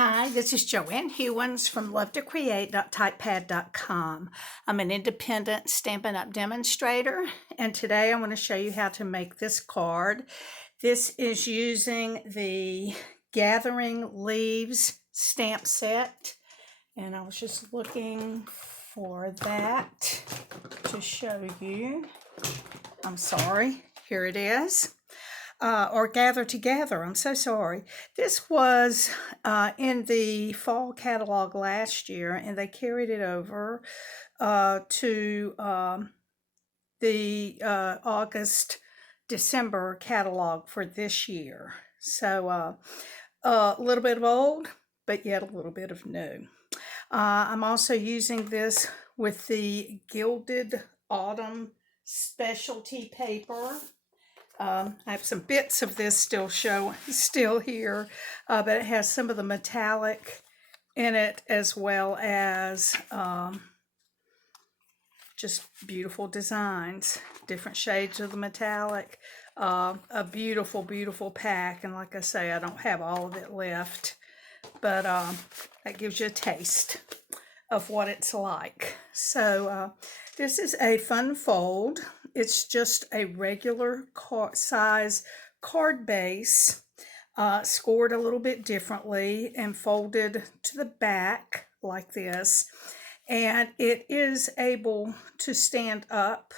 Hi, this is Joanne Hewins from lovetocreate.typepad.com. I'm an independent Stampin' Up! Demonstrator, and today I want to show you how to make this card. This is using the Gathering Leaves stamp set, and I was just looking for that to show you. I'm sorry, here it is. Or Gather Together. I'm so sorry. This was in the fall catalog last year, and they carried it over to the August-December catalog for this year. So a little bit of old, but yet a little bit of new. I'm also using this with the Gilded Autumn Specialty paper. I have some bits of this still here, but it has some of the metallic in it, as well as just beautiful designs, different shades of the metallic. A beautiful, beautiful pack, and like I say, I don't have all of it left, but that gives you a taste of what it's like. So this is a fun fold. It's just a regular size card base, scored a little bit differently and folded to the back like this. And it is able to stand up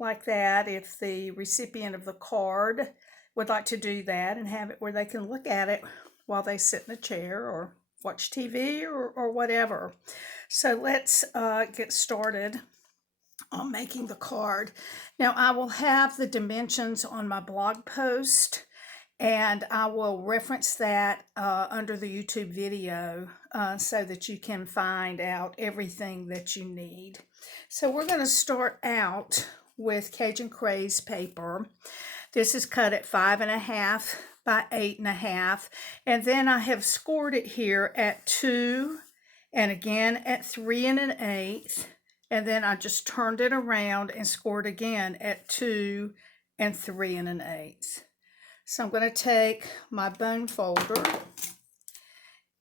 like that if the recipient of the card would like to do that and have it where they can look at it while they sit in a chair or watch TV or whatever. So let's get started on making the card. Now I will have the dimensions on my blog post, and I will reference that under the YouTube video so that you can find out everything that you need. So we're going to start out with Cajun Craze paper. This is cut at 5.5 by 8.5, and then I have scored it here at 2 and again at 3 1/8, and then I just turned it around and scored again at 2 and 3 1/8. So I'm going to take my bone folder,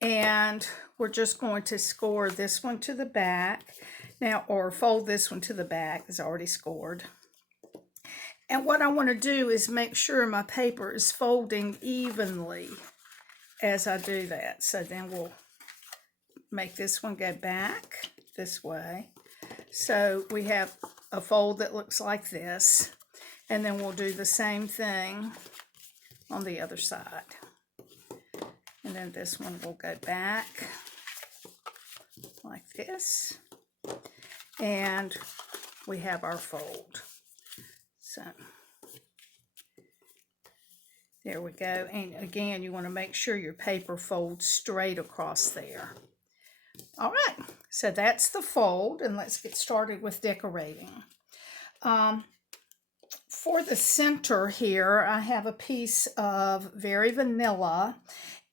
and we're just going to score this one to the back now, or fold this one to the back. It's already scored. And what I want to do is make sure my paper is folding evenly as I do that. So then we'll make this one go back this way. So we have a fold that looks like this, and then we'll do the same thing on the other side. And then this one will go back like this, and we have our fold. So there we go. And again, you want to make sure your paper folds straight across there. All right, so that's the fold, and let's get started with decorating. For the center here, I have a piece of Very Vanilla,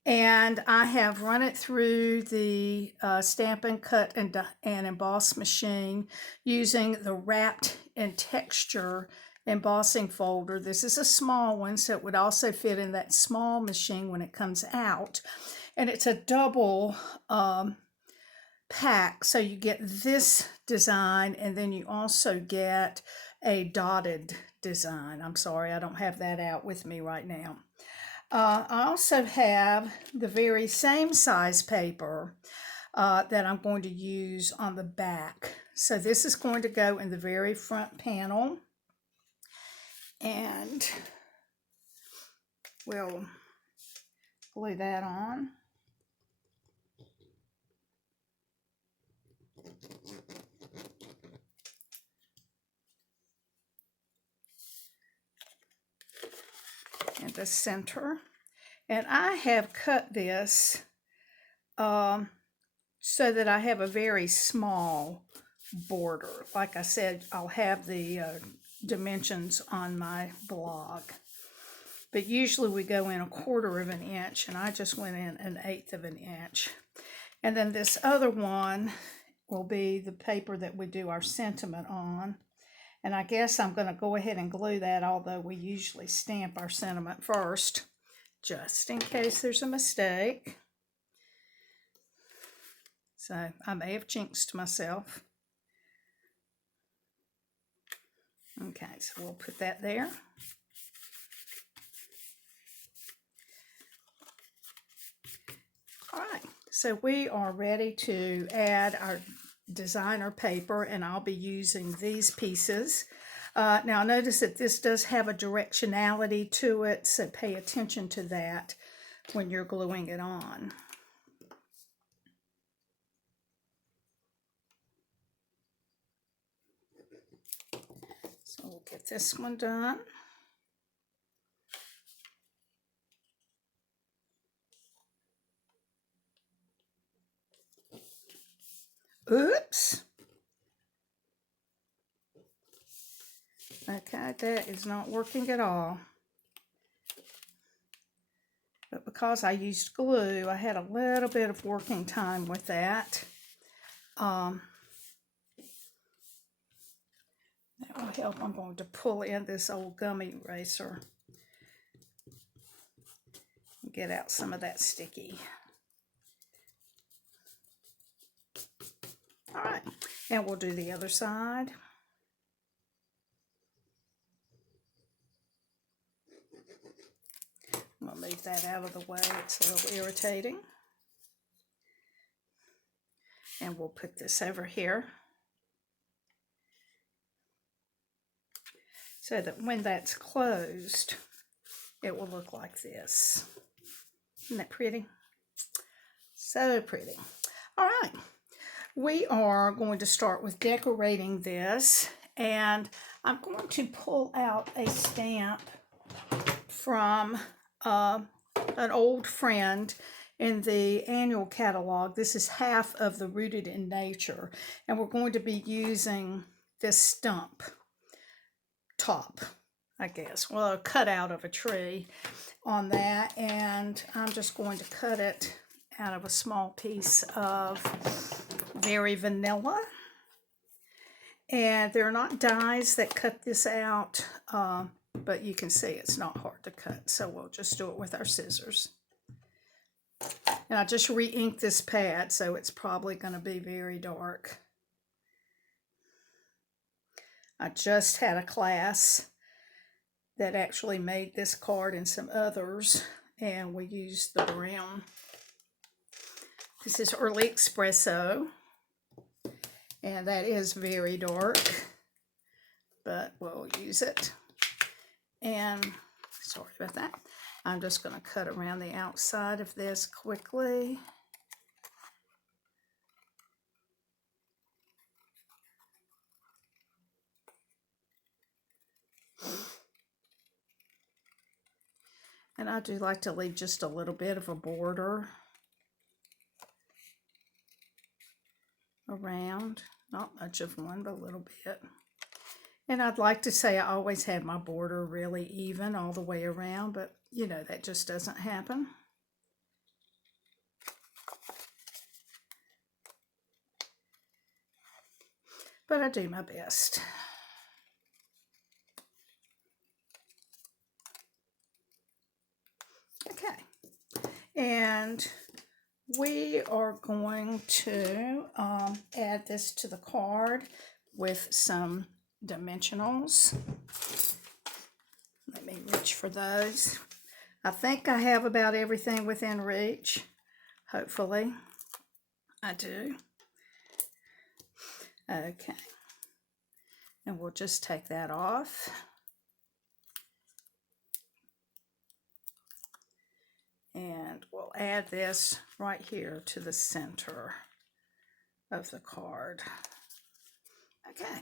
and I have run it through the Stampin' Cut and Emboss machine using the Wrapped in Texture Embossing Folder. This is a small one, so it would also fit in that small machine when it comes out. And it's a double pack, so you get this design, and then you also get a dotted design. I'm sorry, I don't have that out with me right now. I also have the very same size paper that I'm going to use on the back. So this is going to go in the very front panel, and we'll glue that on. In the center, and I have cut this so that I have a very small border. Like I said, I'll have the dimensions on my blog, but usually we go in 1/4 of an inch, and I just went in 1/8 of an inch. And then this other one will be the paper that we do our sentiment on. And I guess I'm going to go ahead and glue that, although we usually stamp our sentiment first, just in case there's a mistake. So I may have jinxed myself. Okay, so we'll put that there. All right, so we are ready to add our designer paper, and I'll be using these pieces. Now notice that this does have a directionality to it, so pay attention to that when you're gluing it on. So we'll get this one done. Oops. Okay, that is not working at all. But because I used glue, I had a little bit of working time with that. That will help. I'm going to pull in this old gummy eraser and get out some of that sticky. All right, and we'll do the other side. I'm going to move that out of the way. It's a little irritating. And we'll put this over here so that when that's closed, it will look like this. Isn't that pretty? So pretty. All right, we are going to start with decorating this, and I'm going to pull out a stamp from an old friend in the annual catalog. This is half of the Rooted in Nature, and we're going to be using this stump top, I guess, well, a cutout of a tree on that, and I'm just going to cut it out of a small piece of Very Vanilla. And there are not dies that cut this out, but you can see it's not hard to cut, so we'll just do it with our scissors. And I just re-inked this pad, so it's probably going to be very dark. I just had a class that actually made this card and some others, and we used the brown. This is Early Espresso, and that is very dark, but we'll use it. And sorry about that. I'm just going to cut around the outside of this quickly. And I do like to leave just a little bit of a border around. Not much of one, but a little bit. And I'd like to say I always had my border really even all the way around, but you know, that just doesn't happen. But I do my best. Okay, and we are going to add this to the card with some dimensionals. Let me reach for those. I think I have about everything within reach. Hopefully, I do. Okay, and we'll just take that off. And we'll add this right here to the center of the card. Okay,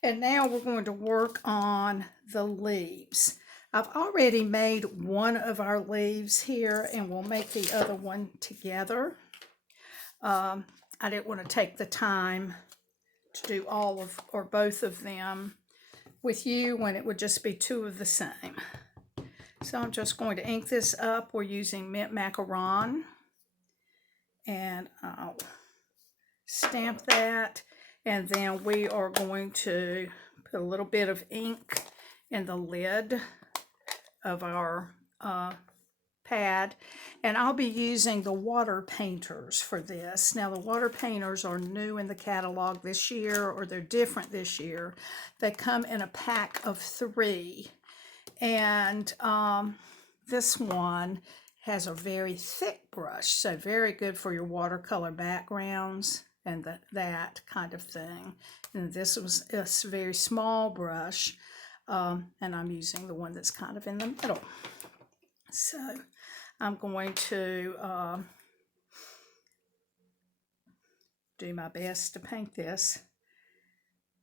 and now we're going to work on the leaves. I've already made one of our leaves here, and we'll make the other one together. I didn't want to take the time to do all of or both of them with you when it would just be two of the same. So I'm just going to ink this up. We're using mint macaron, and I'll stamp that, and then we are going to put a little bit of ink in the lid of our pad, and I'll be using the water painters for this. Now, the water painters are new in the catalog this year, or they're different this year. They come in a pack of 3, and this one has a very thick brush, so very good for your watercolor backgrounds and that kind of thing. And this was a very small brush, and I'm using the one that's kind of in the middle. So I'm going to do my best to paint this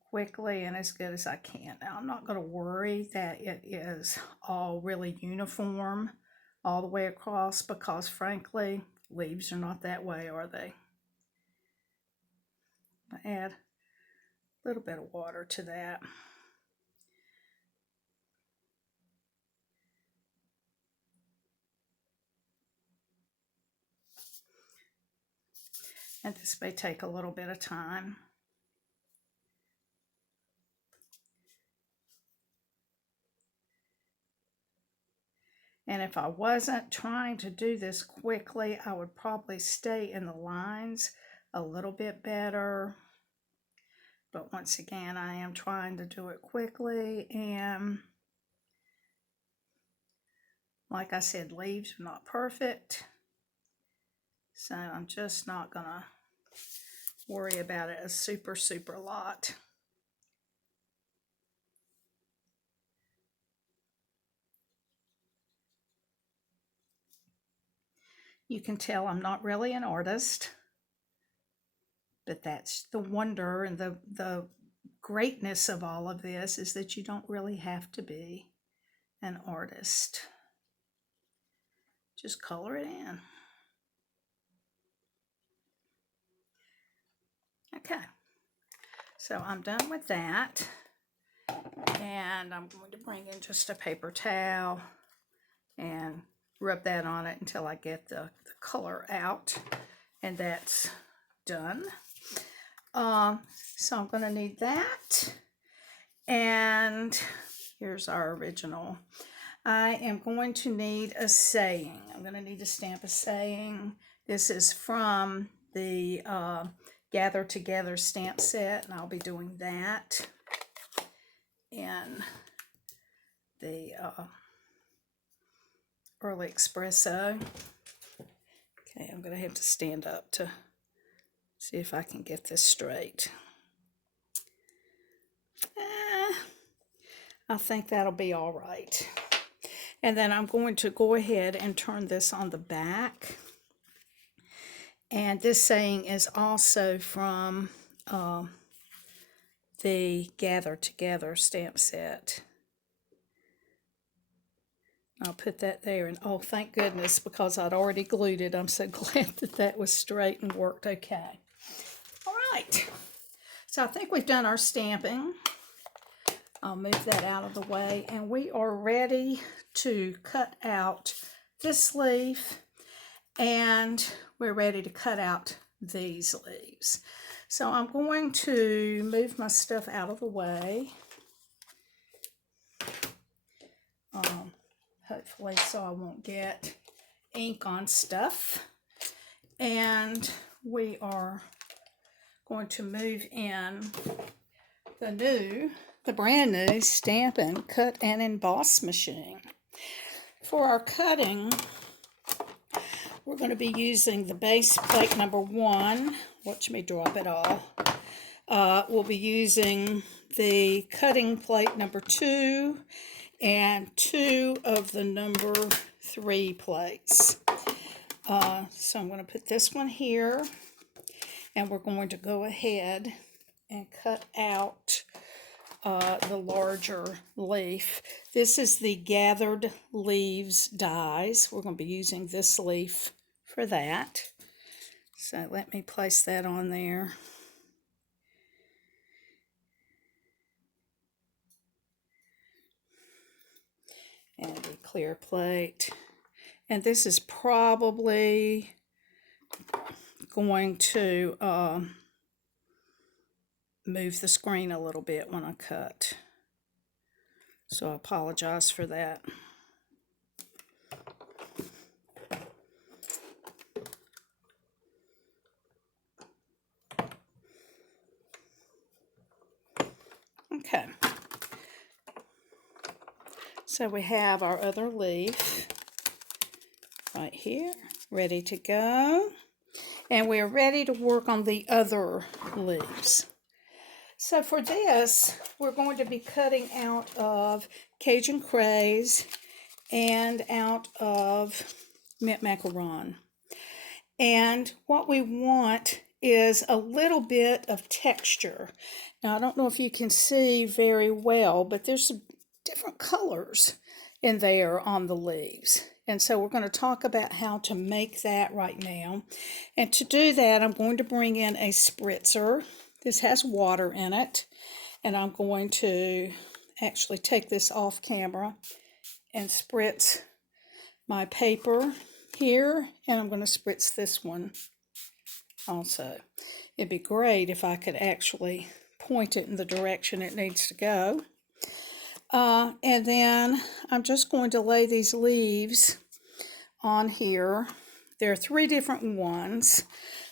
quickly and as good as I can. Now, I'm not going to worry that it is all really uniform all the way across, because frankly, leaves are not that way, are they? I add a little bit of water to that. And this may take a little bit of time. And if I wasn't trying to do this quickly, I would probably stay in the lines a little bit better. But once again, I am trying to do it quickly, and like I said, leaves are not perfect. So I'm just not gonna worry about it a super lot. You can tell I'm not really an artist, but that's the wonder and the greatness of all of this, is that you don't really have to be an artist. Just color it in. Okay, so I'm done with that, and I'm going to bring in just a paper towel and rub that on it until I get the color out, and that's done. So I'm going to need that, and here's our original. I am going to need a saying. I'm going to need to stamp a saying. This is from the Gather Together stamp set, and I'll be doing that in the Early Espresso. Okay, I'm going to have to stand up to see if I can get this straight. I think that'll be all right. And then I'm going to go ahead and turn this on the back. And this saying is also from the Gather Together stamp set. I'll put that there, and oh, thank goodness, because I'd already glued it. I'm so glad that that was straight and worked okay. All right, so I think we've done our stamping. I'll move that out of the way, and we are ready to cut out this leaf, and we're ready to cut out these leaves. So I'm going to move my stuff out of the way. Hopefully so I won't get ink on stuff. And we are going to move in the brand new Stampin' Cut and Emboss machine. For our cutting, we're going to be using the base plate number 1. Watch me drop it all. We'll be using the cutting plate number 2 and 2 of the number 3 plates. So I'm going to put this one here, and we're going to go ahead and cut out the larger leaf. This is the Gathered Leaves dies. We're going to be using this leaf for that. So let me place that on there. And a clear plate. And this is probably going to move the screen a little bit when I cut. So I apologize for that. So we have our other leaf right here, ready to go. And we're ready to work on the other leaves. So for this, we're going to be cutting out of Cajun Craze and out of mint macaron. And what we want is a little bit of texture. Now, I don't know if you can see very well, but there's some different colors in there on the leaves. And so we're going to talk about how to make that right now. And to do that, I'm going to bring in a spritzer. This has water in it. And I'm going to actually take this off camera and spritz my paper here. And I'm going to spritz this one also. It'd be great if I could actually point it in the direction it needs to go. And then I'm just going to lay these leaves on here. There are 3 different ones,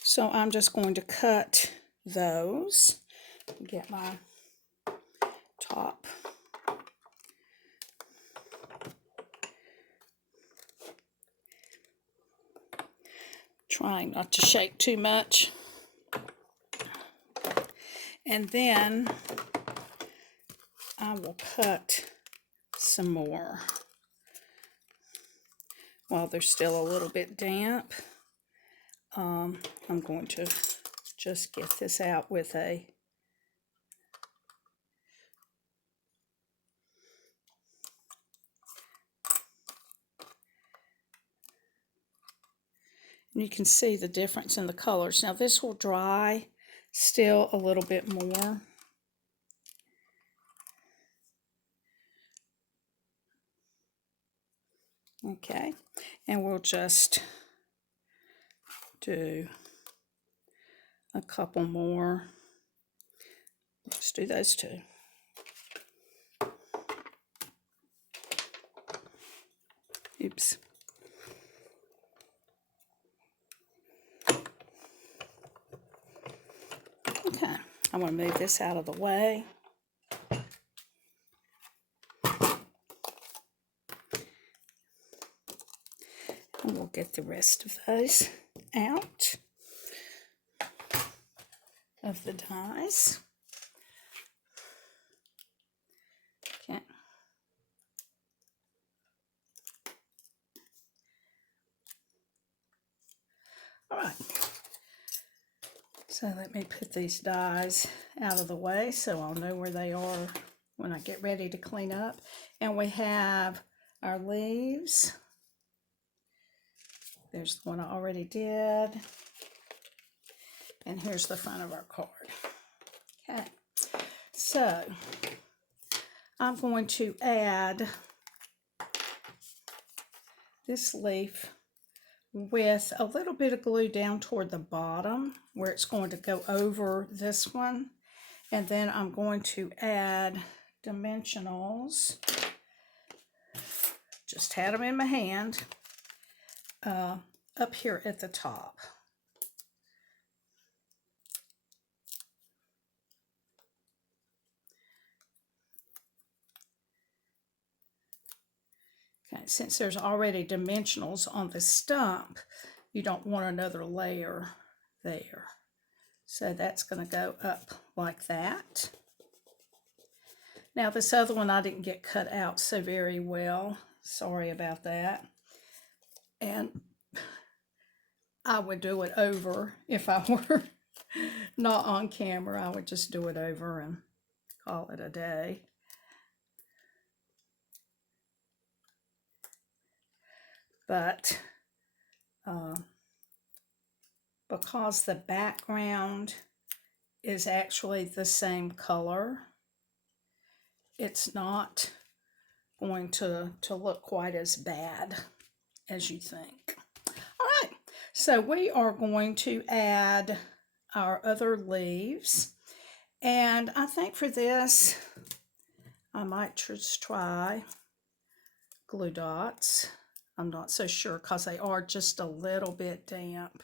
so I'm just going to cut those. Get my top. Trying not to shake too much. And then I will cut some more while they're still a little bit damp. I'm going to just get this out with a and you can see the difference in the colors. Now this will dry still a little bit more. Okay, and we'll just do a couple more. Let's do those 2. Oops. Okay, I'm going to move this out of the way. And we'll get the rest of those out of the dies. Okay. All right. So let me put these dies out of the way so I'll know where they are when I get ready to clean up. And we have our leaves. There's the one I already did. And here's the front of our card. Okay. So I'm going to add this leaf with a little bit of glue down toward the bottom where it's going to go over this one. And then I'm going to add dimensionals. Just had them in my hand up here at the top. Okay, since there's already dimensionals on the stump, you don't want another layer there. So that's going to go up like that. Now this other one I didn't get cut out so very well. Sorry about that. And I would do it over if I were not on camera. I would just do it over and call it a day. But because the background is actually the same color, it's not going to look quite as bad as you think. All right, so we are going to add our other leaves. And I think for this, I might just try glue dots. I'm not so sure because they are just a little bit damp.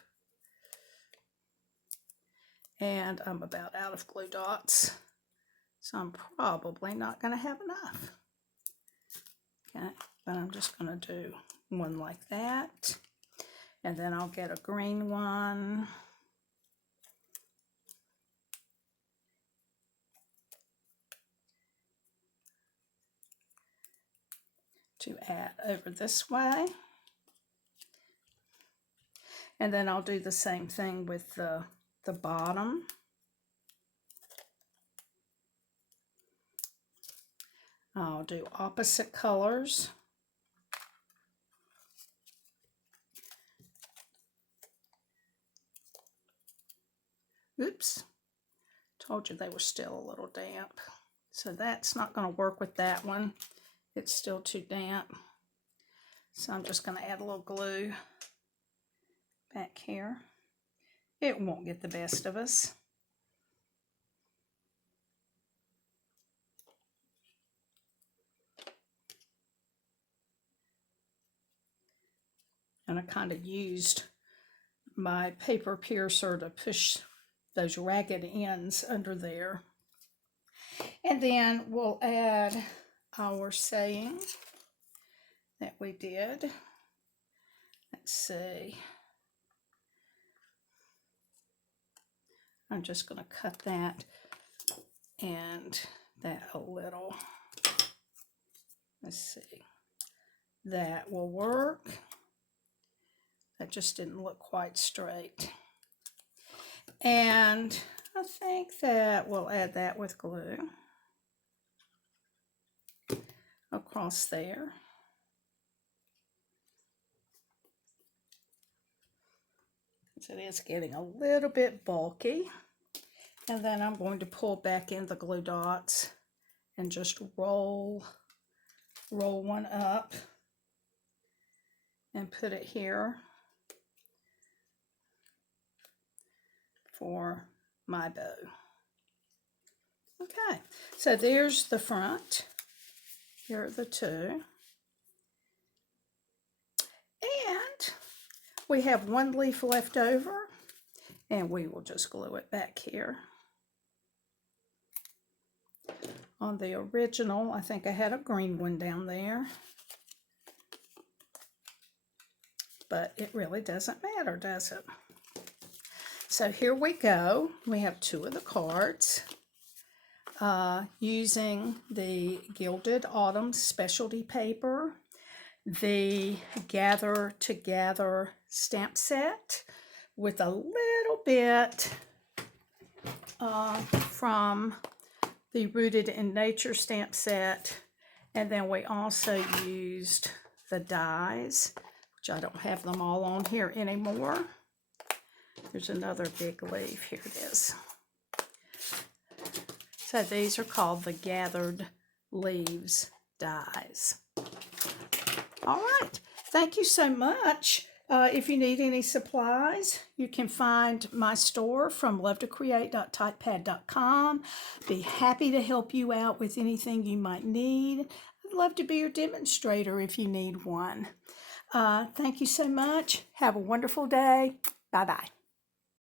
And I'm about out of glue dots, so I'm probably not going to have enough. Okay, but I'm just going to do one like that. And then I'll get a green one. To add over this way. And then I'll do the same thing with the bottom. I'll do opposite colors. Oops, told you they were still a little damp. So that's not going to work with that one. It's still too damp. So I'm just going to add a little glue back here. It won't get the best of us. And I kind of used my paper piercer to push those ragged ends under there. And then we'll add our saying that we did. Let's see. I'm just going to cut that and that a little. Let's see. That will work. That just didn't look quite straight. And I think that we'll add that with glue across there. So it is getting a little bit bulky. And then I'm going to pull back in the glue dots and just roll one up and put it here for my bow. Okay, so there's the front. Here are the two. And we have one leaf left over, and we will just glue it back here. On the original, I think I had a green one down there. But it really doesn't matter, does it? So here we go. We have two of the cards. Using the Gilded Autumn specialty paper, the Gather Together stamp set with a little bit from the Rooted in Nature stamp set, and then we also used the dies, which I don't have them all on here anymore. There's another big leaf. Here it is. So these are called the Gathered Leaves dies. All right. Thank you so much. If you need any supplies, you can find my store from lovetocreate.typepad.com. Be happy to help you out with anything you might need. I'd love to be your demonstrator if you need one. Thank you so much. Have a wonderful day. Bye-bye.